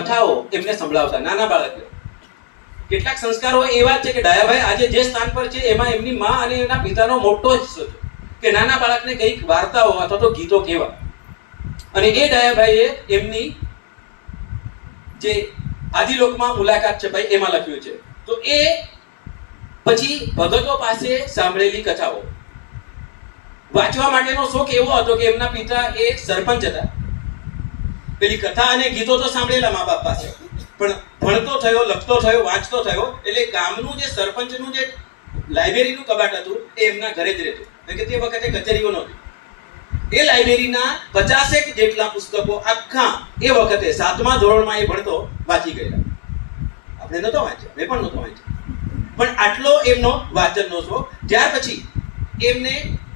કથાઓ એમને સંભળાવતા નાના બાળકને. કેટલાક સંસ્કારો એવા છે કે ડાયાભાઈ આજે જે સ્થાન પર છે એમાં એમની માં અને એમના પિતાનો મોટો હિસ્સો છે કે નાના બાળકને કંઈક વાર્તાઓ અથવા તો ગીતો કહેવા. અને એ ડાયાભાઈએ એમની જે આદિલોકમાં મુલાકાત છે ભાઈ એમાં લખ્યું છે. તો એ પછી ભગતો પાસે સાંભળેલી કથાઓ વાંચવા માટેનો શોખ એવો હતો કે એમના પિતા એક સરપંચ હતા. પેલી કથા અને ગીતો તો સાંભળેલા મા બાપ પાસે, પણ ભણતો થયો, લખતો થયો, વાંચતો થયો એટલે ગામનું જે સરપંચનું જે લાઇબ્રેરીનું કબાટ હતું એ એમના ઘરે જ રહેતું, કારણ કે તે વખતે કચેરીઓ નહોતી. એ લાઇબ્રેરીના 50 જેટલા પુસ્તકો આખા એ વખતે 7મા ધોરણમાં એ ભણતો વાંચી ગયેલા. આપણે નહોતો વાંચ્યો, મેં પણ નહોતો વાંચ્યો, પણ આટલો એમનો વાંચનનો શોખ. ત્યાર પછી એમને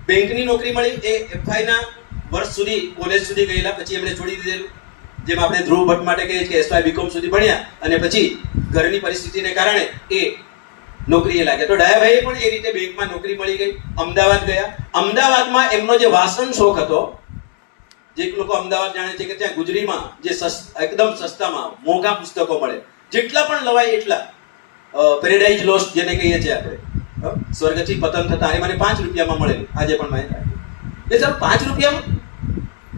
બેંકની નોકરી મળી. એ એફઆઈ ના વર્ષ સુધી કોલેજ સુધી ગયેલા, પછી એમણે છોડી દીધેલું. જેમ આપણે ધ્રુવ ભટ્ટ માટે કહીએ કે એસવાય બીકોમ સુધી ભણ્યા અને પછી ઘરની પરિસ્થિતિને કારણે એ નોકરીએ લાગ્યા. તો ડાયાભાઈએ પણ એ રીતે બેંકમાં નોકરી મળી ગઈ. અમદાવાદ ગયા. અમદાવાદમાં એમનો જે વાંચન શોખ હતો, જે લોકો અમદાવાદ જાણે છે કે ત્યાં ગુજરીમાં જે એકદમ સસ્તામાં મોંઘા પુસ્તકો મળે, જેટલા પણ લવાય એટલા. પેરેડાઇઝ લોસ્ટ જેને કહીએ છીએ આપણે, સ્વર્ગથી પતન થતા, એ મને 5 રૂપિયામાં મળેલું. આજે પણ માહિતી એ સર 5 રૂપિયામાં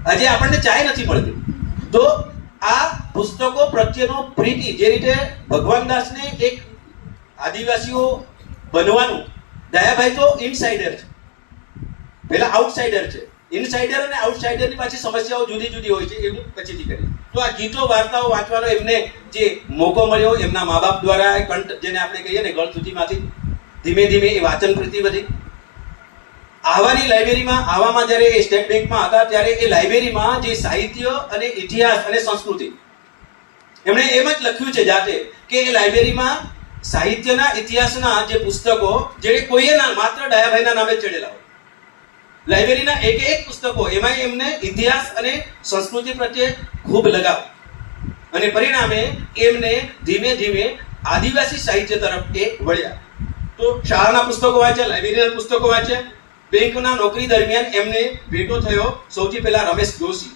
આજે આપણને ચાય નથી મળતી. તો આ પુસ્તકો પ્રત્યેનો પ્રીતિ, જે રીતે ભગવાન દાસને એક આદિવાસીઓ બનવાનું, દયાભાઈ તો ઇનસાઇડર છે, પેલા આઉટસાઇડર છે. ઇનસાઇડર અને આઉટસાઇડરની પાછી સમસ્યાઓ જુદી જુદી હોય છે, એવું પછીથી કરી. તો આ ગીતો વાર્તાઓ વાંચવાનો એમને જે મોકો મળ્યો એમના મા બાપ દ્વારા, કંઠ જેને આપણે કહીએ ને ગળસુચીમાંથી ધીમે ધીમે એ વાંચન પ્રીતિ વધી. આવાની લાઇબ્રેરીમાં આવામાં જ્યારે એ સ્ટેટ બેંકમાં હતા ત્યારે એ લાઇબ્રેરીમાં જે સાહિત્ય અને ઇતિહાસ અને સંસ્કૃતિ, એમણે એમ જ લખ્યું છે જાતે કે એ લાઇબ્રેરીમાં સાહિત્યના ઇતિહાસના જે પુસ્તકો જે કોઈએ ના, માત્ર ડાયાભાઈના નામે જ ચડેલા હોય. લાઇબ્રેરીના એક પુસ્તકો, એમાં એમને ઇતિહાસ અને સંસ્કૃતિ પ્રત્યે ખૂબ લગાવ, અને પરિણામે એમને ધીમે ધીમે આદિવાસી સાહિત્ય તરફ એ વળ્યા. તો શાળાના પુસ્તકો વાંચ્યા, લાઇબ્રેરીના પુસ્તકો વાંચ્યા. બેંકના નોકરી દરમિયાન એમને ભેટો થયો સૌથી પહેલા રમેશ જોશી,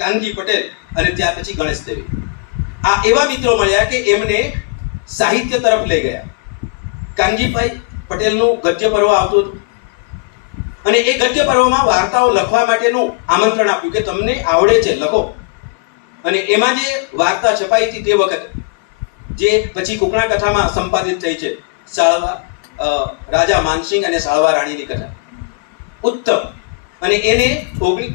કાનજી પટેલ અને ત્યાર પછી ગણેશ દેવી. આ એવા મિત્રો મળ્યા કે એમને સાહિત્ય તરફ લઈ ગયા. કાનજીભાઈ પટેલનું ગદ્ય પર્વ આવતું હતું અને એ ગદ્ય પર્વમાં વાર્તાઓ લખવા માટેનું આમંત્રણ આપ્યું કે તમને આવડે છે લખો. અને એમાં જે વાર્તા છપાઈ હતી તે વખતે, જે પછી કુકણા કથામાં સંપાદિત થઈ છે, સાળવા રાજા માનસિંહ અને સાળવા રાણીની કથા, ઉત્તમ. અને એને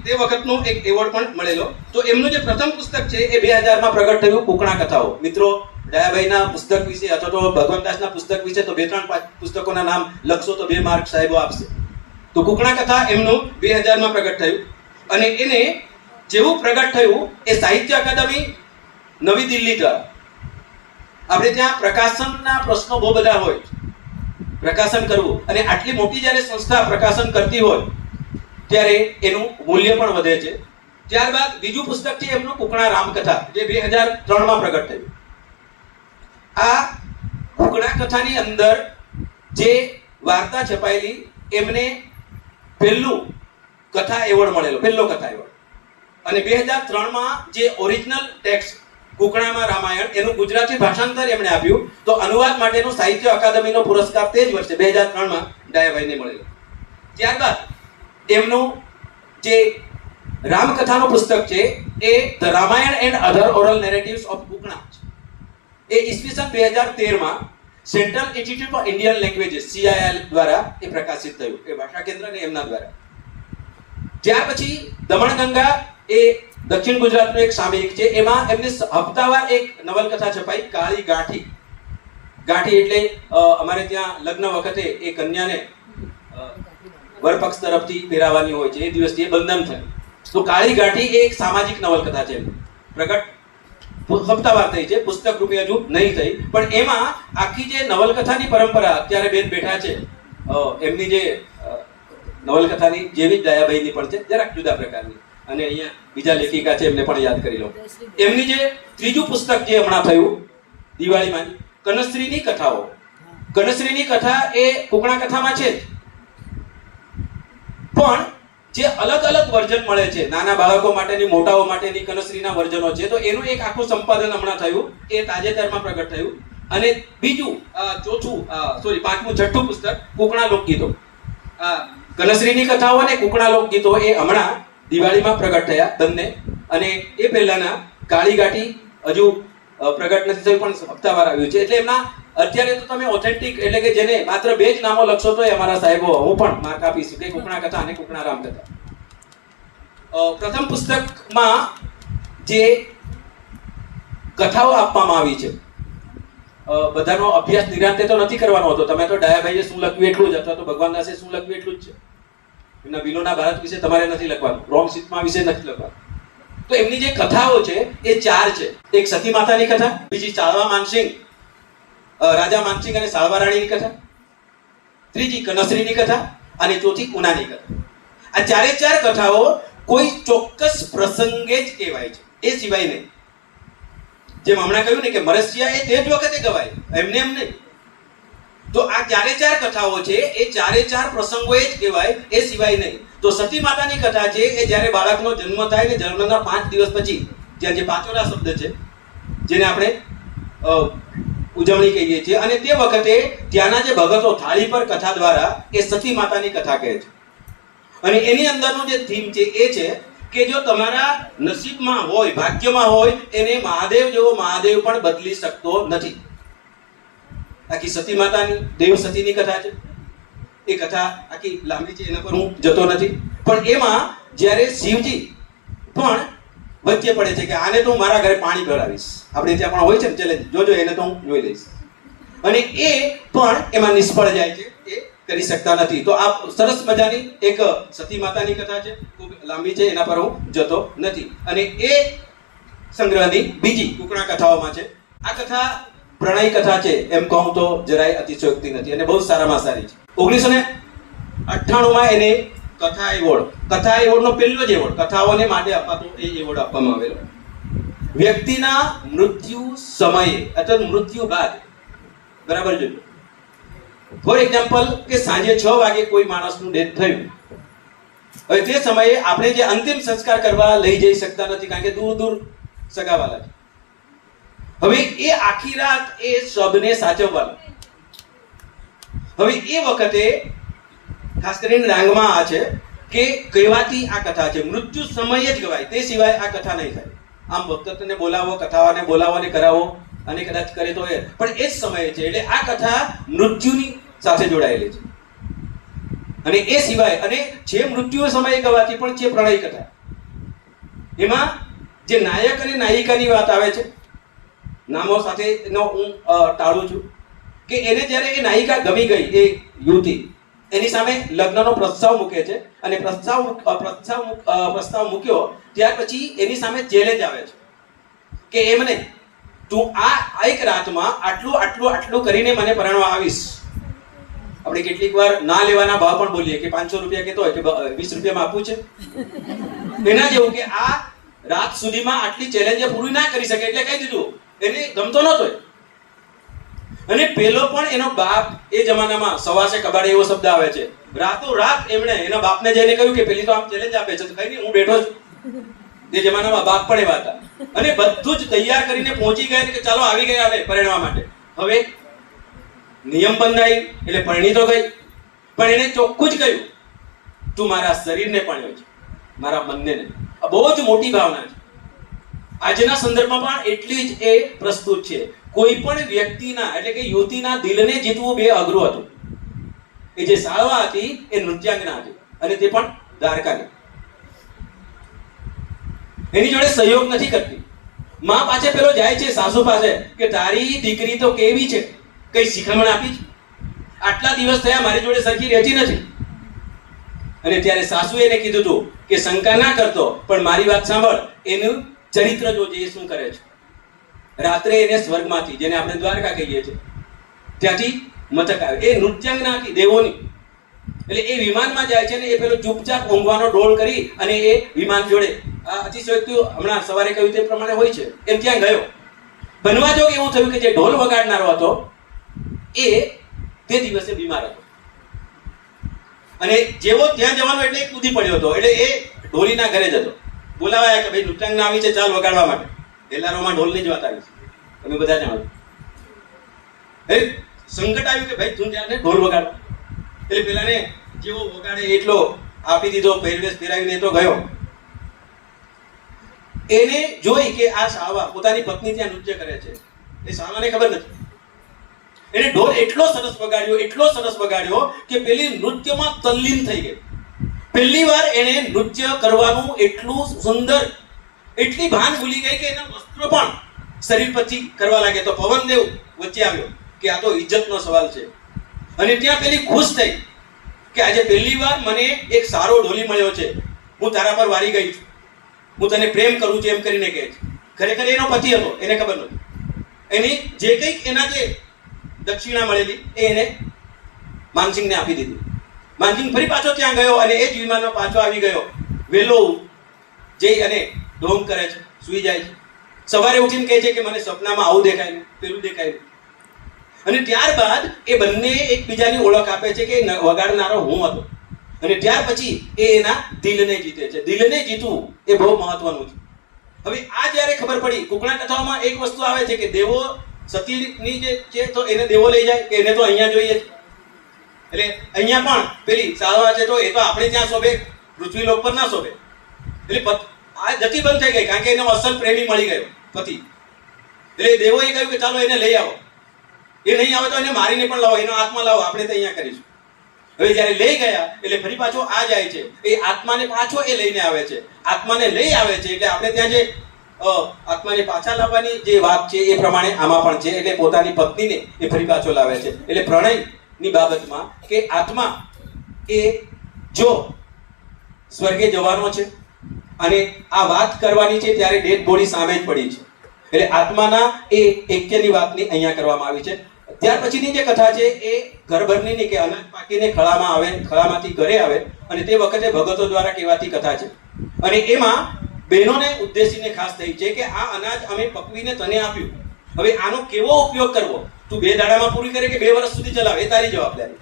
તે વખતનો એક એવોર્ડ પણ મળેલો. તો એમનું જે પ્રથમ પુસ્તક છે એ 2000માં પ્રગટ થયું, કુકણા કથાઓ. મિત્રો દયાભાઈના પુસ્તક વિશે અથવા તો ભગવનદાસના પુસ્તક વિશે તો 2-3 પુસ્તકોના નામ લખશો તો 2 માર્ક સાહેબો આપશે. તો કુકણા કથા એમનું 2000માં પ્રગટ થયું. અને એને જેવું પ્રગટ થયું એ સાહિત્ય અકાદમી નવી દિલ્હી દ્વારા, આપણે ત્યાં પ્રકાશનના પ્રશ્નો બહુ બધા હોય, પ્રકાશન કરવું, અને આટલી મોટી જ્યારે સંસ્થા પ્રકાશન કરતી હોય ત્યારે એનું મૂલ્ય પણ વધે છે. ત્યારબાદ બીજું પુસ્તક છે એમનું કુકણા રામકથા, જે 2003માં પ્રગટ થયું. આ કુકણા કથાની અંદર જે વાર્તા છપાયેલી, એમને પહેલું કથા એવોર્ડ મળેલો, પહેલો કથા એવોર્ડ. અને 2003માં જે ઓરિજિનલ ટેક્સ્ટ કુકણામાં રામાયણ, એનું ગુજરાતી ભાષાંતર એમણે આપ્યું. તો અનુવાદ માટેનો સાહિત્ય અકાદમીનો પુરસ્કાર તે જ વર્ષે 2003માં ડાયાભાઈને મળેલો. ત્યારબાદ એમનું જે રામકથાનું પુસ્તક છે એ the Ramayana and other oral narratives of Kukna, એ ઈસવીસન 2013માં central institute of Indian languages CIL દ્વારા એ પ્રકાશિત થયું, એ ભાષા કેન્દ્ર ને એમના દ્વારા. ત્યાર પછી દમણગંગા એ દક્ષિણ ગુજરાતનું એક સામયિક છે, એમાં એમને હપ્તાવાર એક નવલકથા છપાઈ, કાળી ગાંઠી. ગાંઠી એટલે અમારે ત્યાં લગ્ન વખતે એ કન્યાને વરપક્ષ તરફથી પહેરાવાની હોય છે, એ દિવસથી એ બંધન થયું. તો કાળી ગાંઠી એ એક સામાજિક નવલકથા છે, પ્રગટ હપ્તાવાર થઈ છે, પુસ્તક રૂપે હજુ નહીં થઈ. પણ એમાં આખી જે નવલકથાની પરંપરા અત્યારે બેન બેઠા છે, એમની જે નવલકથાની જેવી જ દયાભાઈની પણ છે, જરાક જુદા પ્રકારની. અને અહીંયા બીજા લેખિકા છે, એમને પણ યાદ કરી લો. એમની જે ત્રીજું પુસ્તક જે હમણાં થયું દિવાળીમાં, કનશ્રીની કથાઓ. કનશ્રીની કથા એ કુકણા કથામાં છે જ, પણ જે અલગ અલગ વર્ઝન મળે છે, નાના બાળકો માટેની, મોટાઓ માટેની કનસરીના વર્ઝનો છે, તો એનું એક આખું સંપાદન હમણાં થયું, એ તાજેતરમાં પ્રગટ થયું. અને બીજું પાંચમું છઠ્ઠું પુસ્તક કુકણા લોકગીતો, કનસરીની કથાઓ અને કુકણા લોકગીતો એ હમણાં દિવાળીમાં પ્રગટ થયા બંને. અને એ પહેલાના કાળી ઘાટી હજુ પ્રગટ નથી થયું, પણ હપ્તાવાર આવ્યું છે. એટલે એમના અત્યારે તો તમે ઓથેન્ટિક, એટલે કે જેને માત્ર 2 જ નામો લખશો તો અમારા સાહેબો, હું પણ માર્ક આપીશ કે કુકણા કથા અને કુકણા રામ કથા. પ્રથમ પુસ્તકમાં જે કથાઓ આપવામાં આવી છે, બધાનો અભ્યાસ નિરાંતે તો નથી કરવાનો હતો. તમે તો ડાયાભાઈએ શું લખ્યું એટલું જ, અથવા તો ભગવાનદાસે શું લખ્યું એટલું જ છે. એમના વિલોના ભારત વિશે તમારે નથી લખવાનું, રોમ સીતમા વિશે નથી લખવાનું. તો એમની જે કથાઓ છે એ 4 છે. એક સતી માતાની કથા, બીજી સાળવા માનસિંહ, રાજા માનસિંહ અને સાળવા રાણીની કથા, ત્રીજી કનસરીની કથા અને ચોથી ઉનાની કથા. આ 4 કથાઓ કોઈ ચોક્કસ પ્રસંગે જ કહેવાય છે, એ સિવાય નહીં. જેમ હમણાં કહ્યું ને કે મરસિયા એ તે જ વખતે ગવાય, એમને એમ નહીં. તો આ 4 કથાઓ છે એ 4 પ્રસંગોએ જ કહેવાય, એ સિવાય નહીં. તો સતી માતાની કથા છે એ જ્યારે બાળકનો જન્મ થાય ને જન્મના 5 દિવસ પછી, જ્યાં જે પાચોરા શબ્દ છે જેને આપણે ઉજવણી કહીએ છીએ, અને તે વખતે ત્યાંના જે ભગતો થાળી પર કથા દ્વારા એ સતી માતાની કથા કહે છે. અને એની અંદરનું જે થીમ છે એ છે કે જો તમારા નસીબમાં હોય, ભાગ્યમાં હોય, એને મહાદેવ જેવો મહાદેવ પણ બદલી શકતો નથી. આખી સતી માતાની, દેવ સતીની કથા છે. એ કથા આખી લાંબી છે, એના પર હું જતો નથી. પણ એમાં જ્યારે શિવજી પણ વચ્ચે પડે છે કે આને તો હું મારા ઘરે પાણી ભરાવીશ, આપણે ત્યાં પણ હોય છે ને ચેલેન્જ, જોજો એને તો હું જોઈ લઈશ, અને એ પણ એમાં નિષ્ફળ જાય છે, એ કરી શકતા નથી. તો આ સરસ મજાની એક સતી માતાની કથા છે, ખૂબ લાંબી છે, એના પર હું જતો નથી. અને એ સંગ્રહની બીજી કુકણા કથાઓમાં છે. આ કથા પ્રણય કથા છે, એમ કહું તો જરાય અતિશયોક્તિ નથી, અને બહુ સારામાં સારી છે. 1998માં એને કથા એવોર્ડનો પહેલો જ એવોર્ડ કથાઓને માટે અપાતો એ એવોર્ડ આપવામાં આવેલો. વ્યક્તિના મૃત્યુ સમયે અથવા મૃત્યુ બાદ, બરાબર જોજો, ફોર એક્ઝામ્પલ કે સાંજે 6 વાગે કોઈ માણસનું ડેથ થયું, હવે તે સમયે આપણે જે અંતિમ સંસ્કાર કરવા લઈ જઈ શકતા નથી, કારણ કે દૂર દૂર સગાવાલા છે. હવે એ આખી રાત એ શબને સાચવવાનું. હવે એ વખતે ખાસ કરીને ડાંગમાં આ છે કે કહેવાતી આ કથા છે, મૃત્યુ સમયે જ ગવાય, તે સિવાય આ કથા નહીં થાય. આમ ભક્તોને બોલાવો, કથાઓને બોલાવો અને કરાવો, અને કદાચ કરે તો એ પણ એ જ સમયે છે. એટલે આ કથા મૃત્યુની સાથે જોડાયેલી છે. અને એ સિવાય અને જે મૃત્યુ સમયે ગવાતી પણ છે પ્રણય કથા. એમાં જે નાયક અને નાયિકાની વાત આવે છે, નામો સાથેનો હું ટાળું છું, કે એને જ્યારે એ નાયિકા ગમી ગઈ, એ યુવતી એની સામે લગ્નનો પ્રસ્તાવ મૂકે છે, અને પ્રસ્તાવ મૂક્યો ત્યાર પછી એની સામે ચેલેન્જ આવે છે કે એમ નહીં, તું આ એક રાતમાં આટલું આટલું આટલું કરીને મને પરણવા આવીશ. આપણે કેટલીક વાર ના લેવાના ભાવ પણ બોલીએ કે 500 રૂપિયા કહેતો હોય કે 20 રૂપિયામાં આપવું છે. એના જેવું કે આ રાત સુધીમાં આટલી ચેલેન્જ પૂરી ના કરી શકે, એટલે કહી દીધું. એને ગમતો નહોતો. અને પેલો પણ એનો બાપ, એ જમાનામાં સવાસે કબાડે એવો શબ્દ આવે છે, રાતો રાત એમણે એના બાપને જઈને કહ્યું કે પેલી તો આમ ચેલેન્જ આપે છે, તો કઈ નહીં, હું બેઠો છું. એ જમાનામાં બાપ પણ એવા હતા. અને બધું જ તૈયાર કરીને પહોંચી ગયા કે ચાલો આવી ગયા હવે પરણવા માટે. હવે નિયમ બંધાઈ એટલે પરણી તો ગઈ, પણ એને ચોખ્ખું જ કહ્યું, તું મારા શરીરને પરણ્યો છે, મારા મનને નહીં. આ બહુ જ મોટી ભાવના છે. આજના સંદર્ભમાં પણ એટલી જ એ પ્રસ્તુત છે. કોઈ પણ વ્યક્તિના, એટલે કે યુવતીના દિલને જીતવું બે અઘરું હતું. એ જે સાળવા હતી એ નૃત્યાંગના હતી, અને તે પણ દ્વારકાની. એની જોડે સહયોગ નથી કરતી. માં પાસે પેલો જાય છે સાસુ પાસે કે તારી દીકરી તો કેવી છે, કઈ શિખામણ આપી છે, આટલા દિવસ થયા મારી જોડે સરખી રહેતી નથી. અને ત્યારે સાસુએ એને કીધું હતું કે શંકા ના કરતો, પણ મારી વાત સાંભળ, એનું ચરિત્ર જોજે એ શું કરે છે. રાત્રે એને સ્વર્ગમાંથી, જેને આપણે દ્વારકા કહીએ છીએ, ત્યાંથી મથક આવે. એ નૃત્યાંગના હતી દેવોની. એટલે એ વિમાનમાં જાય છે ને એ પેલો ચૂપચાપ ઊંઘવાનો ડોળ કરી અને એ વિમાન જોડે, આ અતિશયોક્તિ હમણાં સવારે કહ્યું તે પ્રમાણે હોય છે, એમ ત્યાં ગયો. બનવા જોગ એવું થયું કે જે ઢોલ વગાડનારો હતો એ તે દિવસે બીમાર હતો. અને જેવો ત્યાં જવાનો એટલે એ કૂદી પડ્યો હતો. એટલે એ ઢોલીના ઘરે જતો, બોલાવાયા કે ભાઈ નૃત્યાંગના આવી છે, ચાલ વગાડવા માટે. હેલારોમાં ઢોલની જ વાત આવી છે, તમે બધા જાણો. સંકટ આવ્યું કે ભાઈ તું ત્યાં ઢોલ વગાડ. એટલે પેલાને જેવો વગાડે એટલો આપી દીધો, પહેરવેશ પહેરાવીને તો ગયો. એને જોઈ કે આ સાવા પોતાની પત્ની ત્યાં નૃત્ય કરે છે. એ સાવાને ખબર નથી. એને ઢોલ એટલો સરસ વગાડ્યો કે પેલી નૃત્યમાં તલ્લીન થઈ ગઈ. પહેલી વાર એને નૃત્ય કરવાનું એટલું સુંદર, એટલી ભાન ભૂલી ગઈ કે એના વસ્ત્રો પણ શરીર પછી કરવા લાગે. તો પવનદેવ વચ્ચે આવ્યો કે આ તો ઇજ્જતનો સવાલ છે. અને ત્યાં પેલી ખુશ થઈ કે આજે પહેલી વાર મને એક સારો ઢોલી મળ્યો છે, હું તારા પર વારી ગઈ છું, હું તને પ્રેમ કરું છું, એમ કરીને કહે છે. ખરેખર એનો પતિ હતો, એને ખબર નહોતી. એની જે કંઈક એના જે દક્ષિણા મળેલી એ એને માનસિંહને આપી દીધી. માનસિંહ ફરી પાછો ત્યાં ગયો અને એ જ વિમાનમાં પાછો આવી ગયો. વહેલો જઈ અને ઢોંગ કરે છે, સૂઈ જાય છે. સવારે ઉઠીને કહે છે કે મને સપનામાં આવું દેખાયું, પેલું દેખાયું. અને ત્યારબાદ એ બંને એકબીજાની ઓળખ આપે છે કે વગાડનારો હું હતો. અને ત્યાર પછી એ એના દિલને જીતે છે. દિલને જીતવું એ બહુ મહત્વનું છે. હવે આ જ્યારે ખબર પડી, કુકણા કથાઓમાં એક વસ્તુ આવે છે કે દેવો સતીની જે છે તો એને દેવો લઈ જાય કે એને તો અહીંયા જોઈએ છે. એટલે અહીંયા પણ પેલી સાવા છે તો એ તો આપણે ત્યાં શોભે, પૃથ્વી લોક પર ના શોભે. એટલે આ જતી બંધ થઈ ગઈ, કારણ કે એનો અસલ પ્રેમી મળી ગયો, પતિ. એટલે દેવોએ કહ્યું કે ચાલો એને લઈ આવો. એ નહીં આવે તો એને મારીને પણ લાવો, એનો આત્મા લાવો, આપણે તો અહીંયા કરીશું. હવે જ્યારે લઈ ગયા એટલે ફરી પાછો આ જાય છે, એ આત્માને પાછો એ લઈને આવે છે. આત્માને લઈ આવે છે એટલે આપણે ત્યાં જે આત્માને પાછા લાવવાની જે વાત છે એ પ્રમાણે આમાં પણ છે. એટલે પોતાની પત્નીને એ ફરી પાછો લાવે છે. એટલે પ્રણયની બાબતમાં કે આત્મા એ જો સ્વર્ગે જવાનો છે અને આ વાત કરવાની છે ત્યારે ડેડ બોડી સામે જ પડી છે. એટલે આત્માના એ એક્યની વાતની અહીંયા કરવામાં આવી છે. ત્યાર પછીની જે કથા છે એ ઘરભરની કે અનાજ પાકીને ખળામાં આવે, ખળામાંથી ઘરે આવે અને તે વખતે ભગતો દ્વારા કહેવાતી કથા છે. અને એમાં બહેનોને ઉદ્દેશીને ખાસ થઈ છે કે આ અનાજ અમે પકવીને તને આપ્યું, હવે આનો કેવો ઉપયોગ કરવો, તું 2 દાડામાં પૂરી કરે કે 2 વર્ષ સુધી ચલાવે, એ તારી જવાબદારી.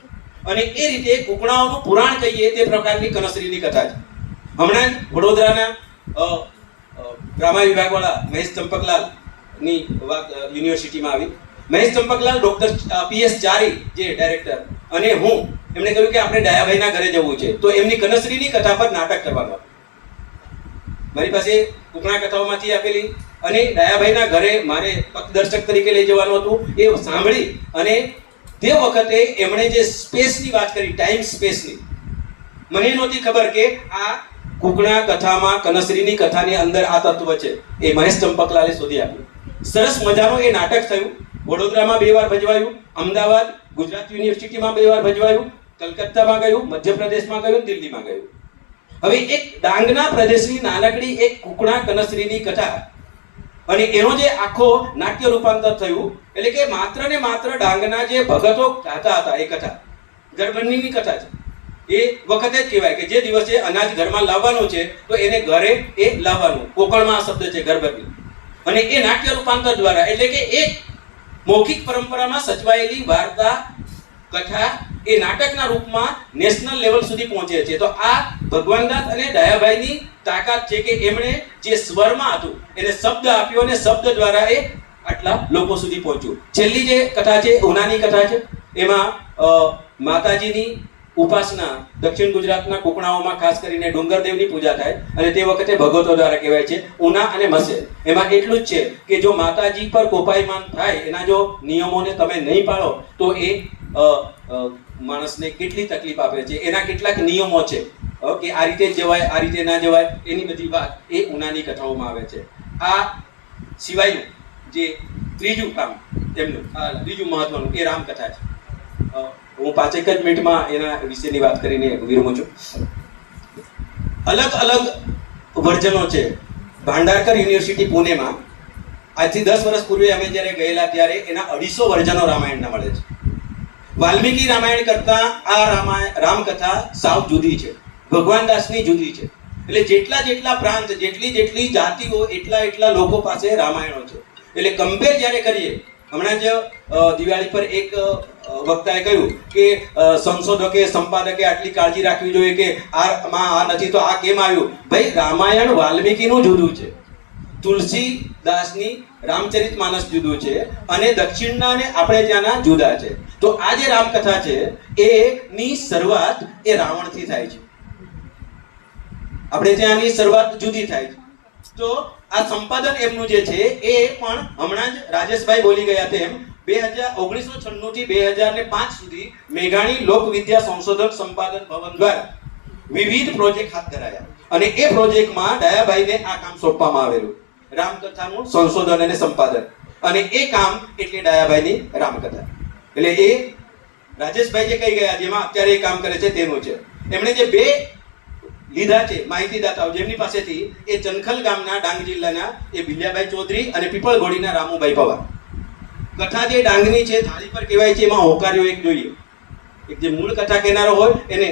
અને એ રીતે કુકણાઓનું પુરાણ કહીએ તે પ્રકારની કનસરીની કથા છે. હમણાં જ વડોદરાના ડ્રામા વિભાગવાળા મહેશ ચંપકલાલ ની વાત યુનિવર્સિટીમાં આવી. મહેશ ચંપકલાલ, ડોક્ટર PS ચારી જે ડાયરેક્ટર અને હું, એમણે કહ્યું કે આપણે ડાયાભાઈના ઘરે જવું છે, તો એમની કનસરીની કથા પર નાટક કરવાનું. મારી પાસે કુકણા કથાઓમાંથી આપેલી અને ડાયાભાઈના ઘરે મારે પથદર્શક તરીકે લઈ જવાનું હતું. એ સાંભળી અને તે વખતે એમણે જે સ્પેસની વાત કરી, ટાઈમ સ્પેસની, મને નહોતી ખબર કે આ કુકણા કથામાં કનસરીની કથાની અંદર આ તત્વ છે. એ મહેશ ચંપકલાલે શોધી આપ્યું. સરસ મજાનું એ નાટક થયું. વડોદરામાં 2 વાર ભજવાયું, અમદાવાદ ગુજરાત યુનિવર્સિટીમાં 2 વાર ભજવાયું, કલકત્તામાં ગયું, મધ્યપ્રદેશમાં ગયું, દિલ્હીમાં ગયું. હવે એક ડાંગના પ્રદેશની નાનકડી એક કુકણા કનસરીની કથા અને એનો જે આખો નાટ્ય રૂપાંતર થયું. એટલે કે માત્ર ને માત્ર ડાંગના જે ભગતો ગાતા હતા એ કથા ઘરબંધીની કથા છે. એ વખતે જ કહેવાય કે જે દિવસે અનાજ ઘરમાં લાવવાનું છે તો એને ઘરે એ લાવવાનું. કોકણમાં આ શબ્દ છે ઘરબંધી. અને એ નાટ્ય રૂપાંતર દ્વારા, એટલે કે એક મૌખિક પરંપરામાં સચવાયેલી વાર્તા કથા એ નાટકના રૂપમાં નેશનલ લેવલ સુધી પહોંચે છે. તો આ ભગવાનદાસ અને દયાભાઈની તાકાત છે કે એમણે જે સ્વરમાં હતું એને શબ્દ આપ્યો અને શબ્દ દ્વારા એ આટલા લોકો સુધી પહોંચ્યું. છેલ્લી જે કથા છે ઉનાની કથા છે. એમાં માતાજીની ઉપાસના દક્ષિણ ગુજરાતના કુકણાઓમાં ખાસ કરીને ડુંગરદેવની પૂજા થાય અને તે વખતે ભગતો દ્વારા કહેવાય છે ઉના અને મસે. એમાં એટલું જ છે કે જો માતાજી પર કોપાયમાન થાય, એના જો નિયમોને તમે નહીં પાળો તો એ માણસને કેટલી તકલીફ આપે છે. એના કેટલાક નિયમો છે કે આ રીતે જ જવાય, આ રીતે ના જવાય, એની બધી વાત એ ઉનાની કથાઓમાં આવે છે. આ સિવાયનું જે ત્રીજું કામ એમનું બીજું મહત્વનું એ રામકથા છે. હું 5 જ મિનિટમાં એના વિશેની વાત કરીને વિરમું છું. અલગ અલગ વર્જનો છે. ભાંડારકર યુનિવર્સિટી પુણેમાં આજથી 10 વર્ષ પૂર્વે અમે જ્યારે ગયેલા ત્યારે એના 250 વર્જનો રામાયણના મળે છે. વાલ્મીકી રામાયણ કરતા આ રામકથા સાવ જુદી છે, ભગવાનદાસની જુદી છે. એટલે જેટલા પ્રાંત, જેટલી જાતિઓ, એટલા લોકો પાસે રામાયણો છે. એટલે કમ્પેર જ્યારે કરીએ હમણાં જ દિવાળી પર એક વક્તાએ કહ્યું કે સંશોધકે સંપાદકે આટલી કાળજી રાખવી જોઈએ કે આમાં આ નથી તો આ કેમ આવ્યું. ભાઈ, રામાયણ વાલ્મીકીનું જુદું છે, તુલસીદાસની રામચરિતમાનસ જુદું છે, અને દક્ષિણના અને આપણે ત્યાંના જુદા છે. તો આ જે રામકથા છે એની શરૂઆત એ રાવણથી થાય છે, આપણે ત્યાંની શરૂઆત જુદી થાય છે. તો આ સંપાદન એમનું જે છે એ પણ હમણાં જ રાજેશભાઈ બોલી ગયા તેમ 1996 થી 2005 સુધી મેઘાણી લોકવિદ્યા સંશોધન સંપાદન ભવન દ્વારા વિવિધ પ્રોજેક્ટ હાથ ધરાયા, અને એ પ્રોજેક્ટમાં ડાયાભાઈને આ કામ સોંપવામાં આવેલું, રામકથાનું સંશોધન અને સંપાદન. અને એ કામ એટલે ડાયાભાઈની રામકથા. એટલે એ રાજેશભાઈ જે કહી ગયા જેમાં અત્યારે એ કામ કરે છે તેનું છે. એમણે જે બે લીધા છે માહિતીદાતાઓ જેમની પાસેથી, એ ચનખલ ગામના ડાંગ જિલ્લાના એ બિલ્યાભાઈ ચૌધરી અને પીપળગોડીના રામુભાઈ પવાર. કથા જે ડાંગની છે થાળી પર કહેવાય છે, એમાં હોકાર્યો એક જોઈએ, એક જે મૂળ કથા કહેનારો હોય એને.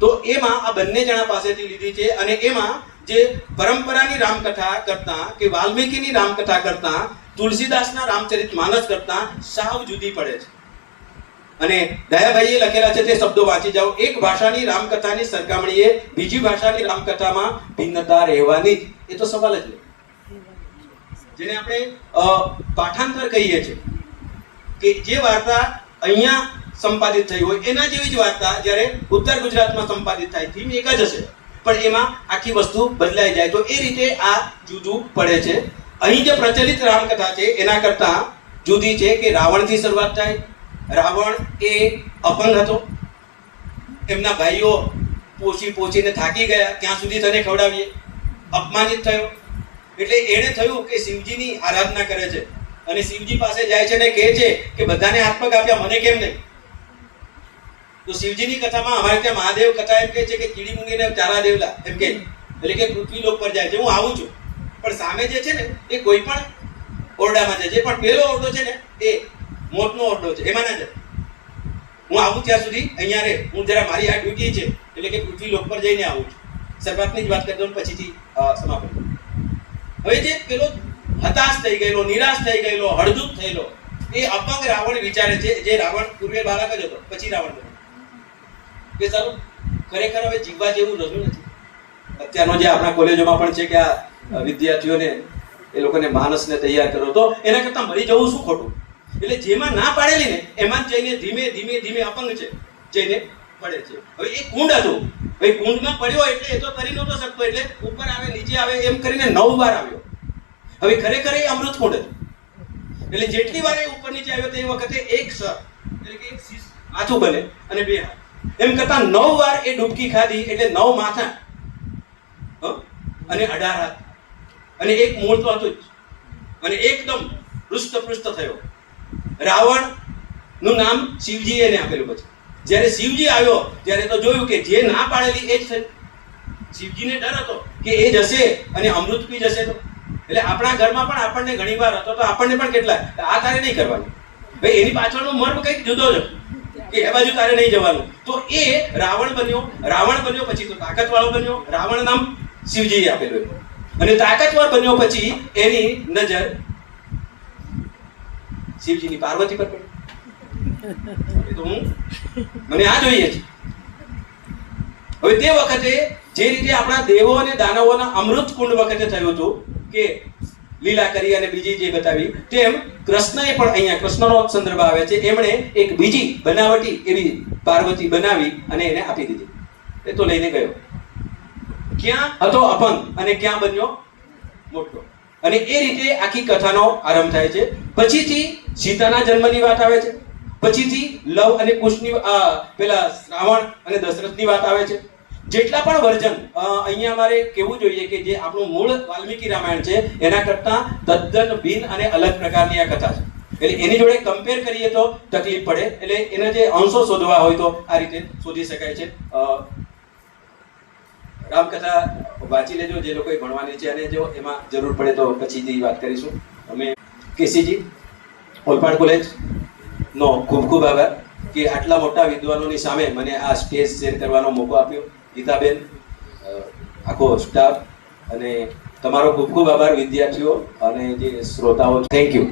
તો એમાં આ બંને જણા પાસેથી લીધી છે, અને એમાં જે પરંપરાની રામકથા કરતા કે વાલ્મીકીની રામકથા કરતા તુલસીદાસના રામચરિતમાનસ કરતા સાવ જુદી પડે છે. અને દયાભાઈએ લખેલા છે તે શબ્દો વાંચી જાઓ. એક ભાષાની રામકથાની સરખામણીએ બીજી ભાષાની રામકથામાં ભિન્નતા રહેવાની જ, એ તો સવાલ જ નહીં. જેને આપણે પાઠાંતર કહીએ છીએ કે જે વાર્તા અહીંયા સંપાદિત થઈ હોય એના જેવી જ વાર્તા જ્યારે ઉત્તર ગુજરાતમાં સંપાદિત થાય, થીમ એક જ હશે પણ એમાં આખી વસ્તુ બદલાઈ જાય. તો એ રીતે આ જુદું પડે છે. અહીં જે પ્રચલિત રામકથા છે એના કરતા જુદી છે કે રાવણથી શરૂઆત થાય. રાવણ એ અપંગ હતો, એમના ભાઈઓ પોચીને થાકી ગયા, ત્યાં સુધી તને ખવડાવીએ, અપમાનિત થયો. એટલે એણે થયું કે શિવજીની આરાધના કરે છે, અને શિવજી પાસે જાય છે ને કહે છે કે બધાને હાથ પગ આપ્યા, મને કેમ નહીં? તો શિવજીની કથામાં અમારે ત્યાં મહાદેવ કથા એમ કહે છે કે કીડી મૂંગીને ચારા દેવલા એમ કે, એટલે કે પૃથ્વી લોક પર જાય છે. હું આવું છું, પણ સામે જે છે ને એ કોઈ પણ ઓરડામાં જાય છે, પણ પેલો ઓરડો છે ને એ મોતનો ઓરડો છે, એમાં ના જાય. હું આવું ત્યાં સુધી અહીંયા રે, હું જરા મારી આ ડ્યુટી છે એટલે કે પૃથ્વી લોક પર જઈને આવું છું. શરૂઆતની જ વાત કરી દઉં પછીથી સમાપન. હવે જે પેલો હતાશ થઈ ગયેલો, નિરાશ થઈ ગયેલો, હળદૂત થયેલો એ અપંગ રાવણ વિચારે છે, જે રાવણ પૂર્વે બાળક જ હતો, પછી રાવણ બન્યો, કે ચાલો ખરેખર હવે જીવવા જેવું રહ્યું નથી. અત્યારનો જે આપણા કોલેજોમાં પણ છે કે આ વિદ્યાર્થીઓને એ લોકોને માણસને તૈયાર કરો, તો એના કરતા મરી જવું શું ખોટું? એટલે જેમાં ના પાડેલી ને એમાં જઈને ધીમે ધીમે ધીમે અપંગ છે જઈને પડે છે. હવે એ કુંડ હતું, ભાઈ કુંડમાં પડ્યો એટલે એ તો કરી નહોતો શકતો, એટલે ઉપર આવે નીચે આવે એમ કરીને 9 વાર આવ્યો. હવે ખરેખર એ અમૃત કુંડ હતું, એટલે જેટલી વાર એ ઉપર નીચે આવ્યો તે વખતે એક સર એટલે કે એક શીશ માથું બને અને 2 હાથ, એમ કરતા 9 વાર એ ડૂબકી ખાધી એટલે 9 માથા અને 18 હાથ, અને એક મૂળ તો હતું જ, અને એકદમ હૃષ્ટપૃષ્ટ થયો. રાવણ નું નામ શિવજી એને આપેલું. પછી જ્યારે શિવજી આવ્યો ત્યારે તો જોયું કે જે ના પાડેલી એ જ થઈ. શિવજીને ડર હતો કે એ જશે અને અમૃત પી જશે. તો એટલે આપણા ઘરમાં પણ આપણને ઘણીવાર હતો, તો આપણને પણ કેટલા આ તારે નહીં કરવાનું, ભાઈ એની પાછળનો મર્મ કંઈક જુદો જ કે એ બાજુ તારે નહીં જવાનું. તો એ રાવણ બન્યો પછી તો તાકાતવાળો બન્યો. રાવણ નામ શિવજીએ આપેલું, અને તાકાતવાર બન્યો પછી એની નજર શિવજીની પાર્વતી પર પડી. એ તો મને આ જોઈએ છે. હવે તે વખતે જે રીતે આપણા દેવો અને દાનવોના અમૃત કુંડ વખતે થયું હતું કે લીલા કરી અને બીજી જે બતાવી, તેમ કૃષ્ણએ પણ અહીંયા કૃષ્ણનો સંદર્ભ આવે છે. એમણે એક બીજી બનાવટી એવી પાર્વતી બનાવી અને એને આપી દીધી. એ તો લઈને ગયો, ક્યાં હતો અપંગ અને ક્યાં બન્યો મોટો. અને એ રીતે આખી કથાનો આરંભ થાય છે. પછીથી સીતાના જન્મની વાત આવે છે, પછીથી લવ અને કુશની પેલા રાવણ અને દશરથની વાત આવે છે. જેટલા પણ વર્જન અહીંયા અમારે કહેવું જોઈએ કે જે આપણું મૂળ વાલ્મીકી રામાયણ છે એના કરતા તદ્દન ભિન્ન અને અલગ પ્રકારની આ કથા છે. એટલે એની જોડે કમ્પેર કરીએ તો તકલીફ પડે, એટલે એના જે અંશો શોધવા હોય તો આ રીતે શોધી શકાય છે. રામકથા વાંચી લેજો જે લોકોએ ભણવાની છે, અને જો એમાં જરૂર પડે તો પછીથી વાત કરીશું. અમે કેસીજી ઓલપાડ કોલેજ નો ખૂબ ખૂબ આભાર કે આટલા મોટા વિદ્વાનોની સામે મને આ સ્ટેજ શેર કરવાનો મોકો આપ્યો. ગીતાબેન, આખો સ્ટાફ, અને તમારો ખૂબ ખૂબ આભાર વિદ્યાર્થીઓ અને જે શ્રોતાઓ. Thank you.